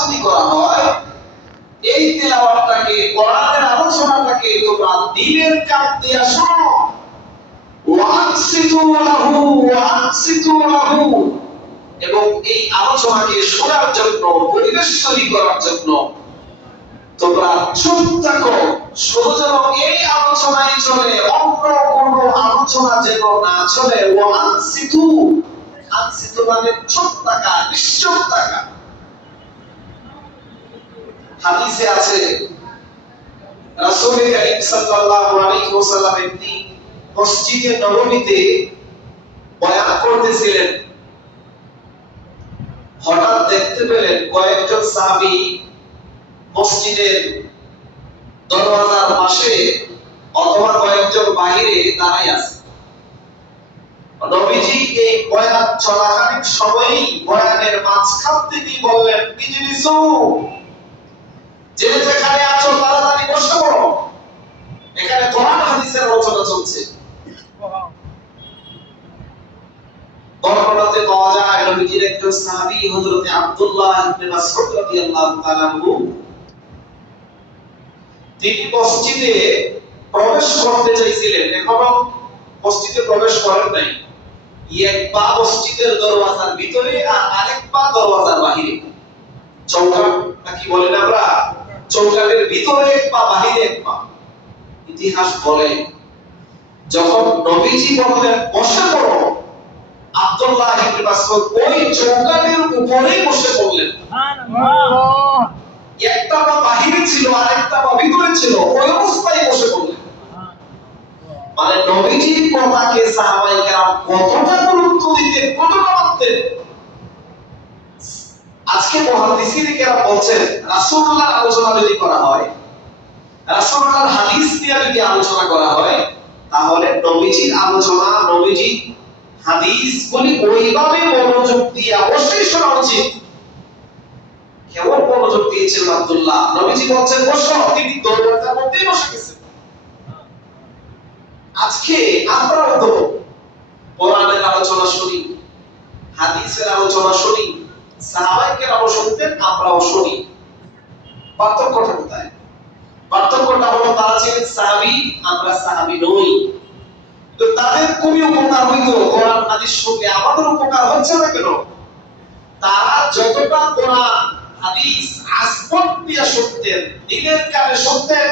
যদি করা হয়, এই তেলাওয়াতটাকে, কোরআনের আলোচনাটাকে তোমরা দিনের কাপ দিয়ে শোনো। ওয়ানসিতু লাহু ওয়ানসিতু লাহু। এবং এই আলোচনাকে শোনার জন্য, পরিবেশ তৈরি করার জন্য তোমরা চুপ থাকো। শুধু এই আলোচনায় চলে, অন্য কোনো আলোচনা যেন না চলে। ওয়ানসিতু আনসিতু মানে চুপ থাকা, নিশ্চুপ থাকা। হাদিসে আছে রাসূল করিম সাল্লাল্লাহু আলাইহি ওয়াসাল্লাম একটি মসজিদে নববীতে বয়ান করতেছিলেন। হঠাৎ দেখতে পেলেন কয়েকজন সাহাবী মসজিদের দরওয়াজার পাশে অথবা কয়েকজন বাইরে দাঁড়াই আছে। নবীজি এই বয়ান চলাকালীন সময়ই বয়ানের মাঝখান থেকে বললেন বিজলিসু যে যেখানে আছো তাড়াতাড়ি বসে। পড়ো এখানে কোরআন হাদিসের আলোচনা চলছে। বর্ণনাতে পাওয়া যায়, নবীজির একজন সাহাবী হযরত আব্দুল্লাহ ইবনে মাসউদ রাদিয়াল্লাহু তাআলা তিনি মসজিদে প্রবেশ করতে চাইছিলেন। এখনও মসজিদে প্রবেশ করেন নাই। এক পা মসজিদের দরওয়াজার ভিতরে আর আরেক পা দরওয়াজার বাহিরে। চৌকাট নাকি বলেন আমরা? চৌকাটের ভিতরে এক পা বাহিরে এক পা ইতিহাস বলে যখন নবীজি বললেন বসে পড়ো। আব্দুল্লাহ ইবনে মাসউদ ওই চৌকাটের উপরেই বসে পড়লেন। একটা পা বাহিরে ছিল আর একটা পা ভিতরে ছিল ওই অবস্থায় বসে পড়লেন। মানে নবীজির কথাকে সাহাবাই কেরাম কতটা গুরুত্ব দিতেন কতটা মানতেন আজকে মহাদিসিনে কেরাম বলছেন, রাসূলুল্লাহর আলোচনা যদি করা হয়, রাসূলুল্লাহর হাদিস নিয়ে যদি আলোচনা করা হয়, তাহলে নবীজির আলোচনা নবীজি হাদিস গুলি ওইভাবে মনোযোগ দিয়ে অবশ্যই শোনা উচিত। কেমন মনোযোগ দিয়েছিলেন আব্দুল্লাহ? নবীজি বলছেন, বসো, তিনি দরজার মধ্যেই বসে গেছেন। আজকে আমরাও তো কোরআনের আলোচনা শুনি, হাদিসের আলোচনা শুনি সাহাবাইকের আলো শুনতেন আমরাও শুনি। পার্থক্যটা কোথায়? পার্থক্যটা হলো তারা ছিলেন সাহাবি, আমরা সাহাবি নই। তো তাদের খুবই উপকার হইতো কোরআন, হাদিস শুনলে আমাদের উপকার হচ্ছে না কেন? তারা যতটা কোরআন, হাদিস আসবত দিয়ে শুনতেন দিনের কানে শুনতেন,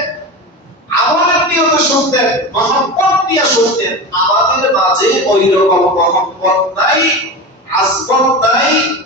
আমলের নিয়তে শুনতেন, মহব্বত দিয়ে শুনতেন, আমাদের মাঝে ওই রকম মহব্বত নাই আসবত নাই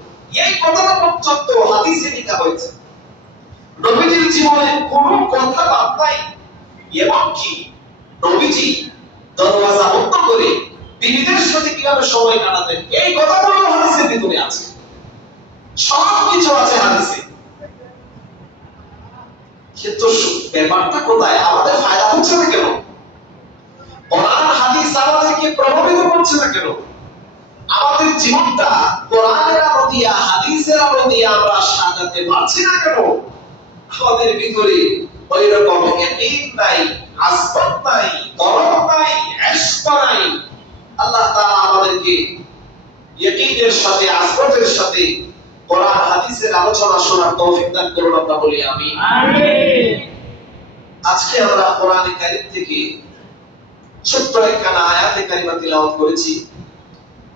এই কথাটা পর্যন্ত হাদিসে লেখা হয়েছে। নবীজির জীবনে কোনো কথা বাদ নাই। কি? নবীজি দরওয়াজা বন্ধ করে বিবিদের সাথে কীভাবে সময় কাটাতেন? এই কথাগুলো হাদিসের ভিতরে আছে। সব কিছু আছে হাদিসে। কিন্তু ব্যাপারটা কোথায়? আমাদের ফায়দা হচ্ছে না কেন? কোরআন, হাদিস আমাদেরকে প্রভাবিত করছে না কেন? আমাদের জীবনটা কোরআনের আলো দিয়া হাদিসের আলো দিয়া আমরা সাজাতে পারছি না কেন? আমাদের ভিতরে ওই রকম ইয়াকিন নাই আসবাব নাই দরদ নাই ইশক নাই। আল্লাহ তাআলা আমাদেরকে ইয়াকিনের সাথে আসবাবের সাথে কোরআন হাদিসের আলোচনা শোনার তৌফিক দান করুন আমরা বলি আমিন। আজকে আমরা কোরআন কারীম থেকে ছোট্ট একখানা আয়াতে কারিমা তিলাওয়াত করেছি।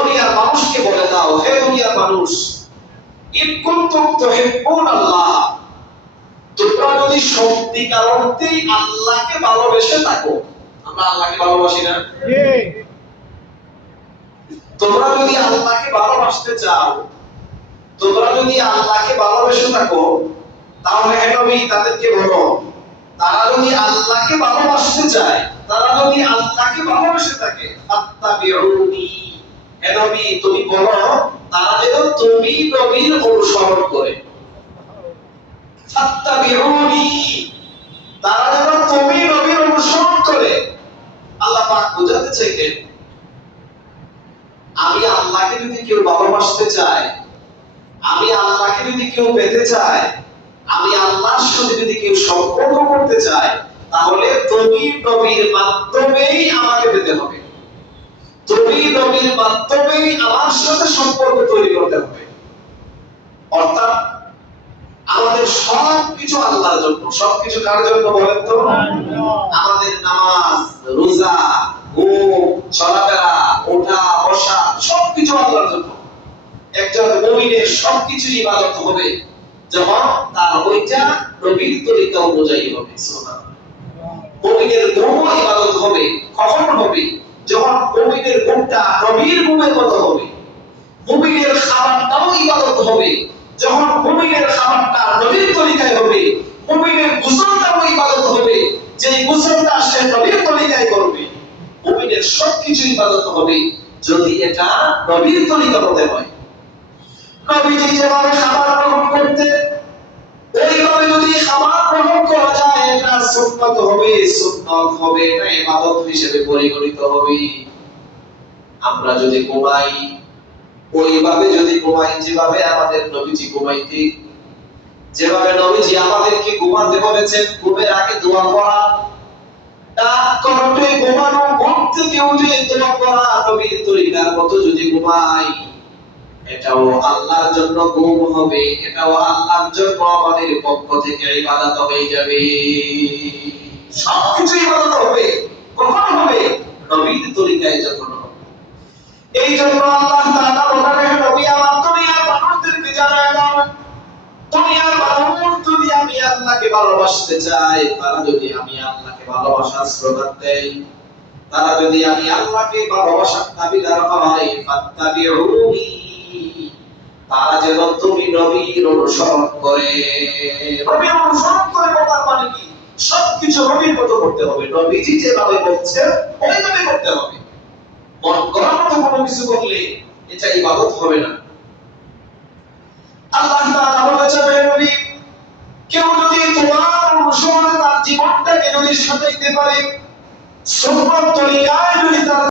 দুনিয়ার মানুষকে বলে দাও, হে দুনিয়ার মানুষ আল্লাহ তোমরা যদি সত্যিকার অর্থেই আল্লাহকে ভালোবেসে থাকো, আমরা আল্লাহকে ভালোবাসি না? তোমরা যদি আল্লাহকে ভালোবাসতে চাও, তোমরা যদি আল্লাহকে ভালোবেসে থাকো, তাহলে হে নবী, তাদেরকে বলো, তারা যদি আল্লাহকে ভালোবাসতে চায়, তারা যদি আল্লাহকে ভালোবেসে থাকে, ফাত্তাবিউনি। হে নবী তুমি বলো তারা যেন তুমি নবীর অনুসরণ করে। তারা যেন তুমি নবীর অনুসরণ করে। আল্লাহ পাক বোঝাতে চাইলেন, আমি আল্লাহকে যদি কেউ ভালোবাসতে চায়, আমি আল্লাহকে যদি কেউ পেতে চায়, আমি আল্লাহর সাথে যদি কেউ সম্পর্ক করতে চায়, তাহলে তুমি নবীর মাধ্যমেই আমাকে পেতে হবে। তুমি নবীর মাধ্যমেই আমার সাথে সম্পর্ক তৈরি করতে হবে, অর্থাৎ আমাদের সব কিছু আল্লাহর জন্য। সব কিছু কার জন্য বলেন তো? আমাদের নামাজ, রোজা, ঘুম, চলাফেরা, ওঠা, বসা, সবকিছু আল্লাহর জন্য। একজন মুমিনের সবকিছু ইবাদত হবে যখন তার ওইটা নবীর তরিকা অনুযায়ী হবে, সুবহানাল্লাহ। মুমিনের ইবাদত হবে, কখন হবে? যখন মুমিনের ঘুমটা নবীর ঘুমের মতো হবে, মুমিনের খাবারটাও ইবাদত হবে, যখন মুমিনের খাবারটা নবীর তরিকায় হবে, মুমিনের গোসলটাও ইবাদত হবে যে গোসলটা সে নবীর তরিকায় করবে, মুমিনের সবকিছু ইবাদত হবে, যদি এটা নবীর তরিকা হতে হয়। নবীজি যেভাবে খাবার গ্রহণ করতে ওইভাবে যদি খাবার গ্রহণ করা যায়, এটা সুন্নত হবে সুন্নত হবে, এটা ইবাদত হিসেবে পরিগণিত হবে। আমরা যদি ঘুমাই, ওইভাবে যদি ঘুমাই, যেভাবে আমাদের নবীজি ঘুমাইতে, যেভাবে নবীজি আমাদেরকে ঘুমাতে বলেছেন, ঘুমের আগে দোয়া করা ঘুমানো ঘুম থেকে উঠে দোয়া করা, নবীর তরিকার মতো যদি ঘুমাই এটাও আল্লাহর জন্য ঘুম হবে, এটাও আল্লাহর জন্য আমাদের পক্ষ থেকে ইবাদত হয়ে যাবে। সবকিছু ইবাদত হবে, কখন হবে, নবীর তরিকায় যখন এই জন্য আল্লাহ তাআলা বলেন নবী, আমার দুনিয়ার মানুষদেরকে জানায় দাও। দুনিয়ার মানুষ যদি আমি আল্লাহকে ভালোবাসতে চাই, তারা যদি আমি আল্লাহকে ভালোবাসার স্লোগান দেয়, তারা যদি আমি আল্লাহকে ভালোবাসার দাবিদার হয়, ফাত্তাবিউনি। তারা তুমি নবীর অনুসরণ করে। নবীর অনুসরণ করে মানে কি? সবকিছু নবীর মতো করতে হবে। নবীজি যেভাবে ওইভাবে করতে হবে। মন করার মতো কোনো কিছু করলে এটা ইবাদত হবে না। আল্লাহ তাআলা বলেছেন নবী, কেউ যদি তোমার অনুসরণে তার জীবনটাকে যদি সাজাইতে পারে সুন্নত যদি তার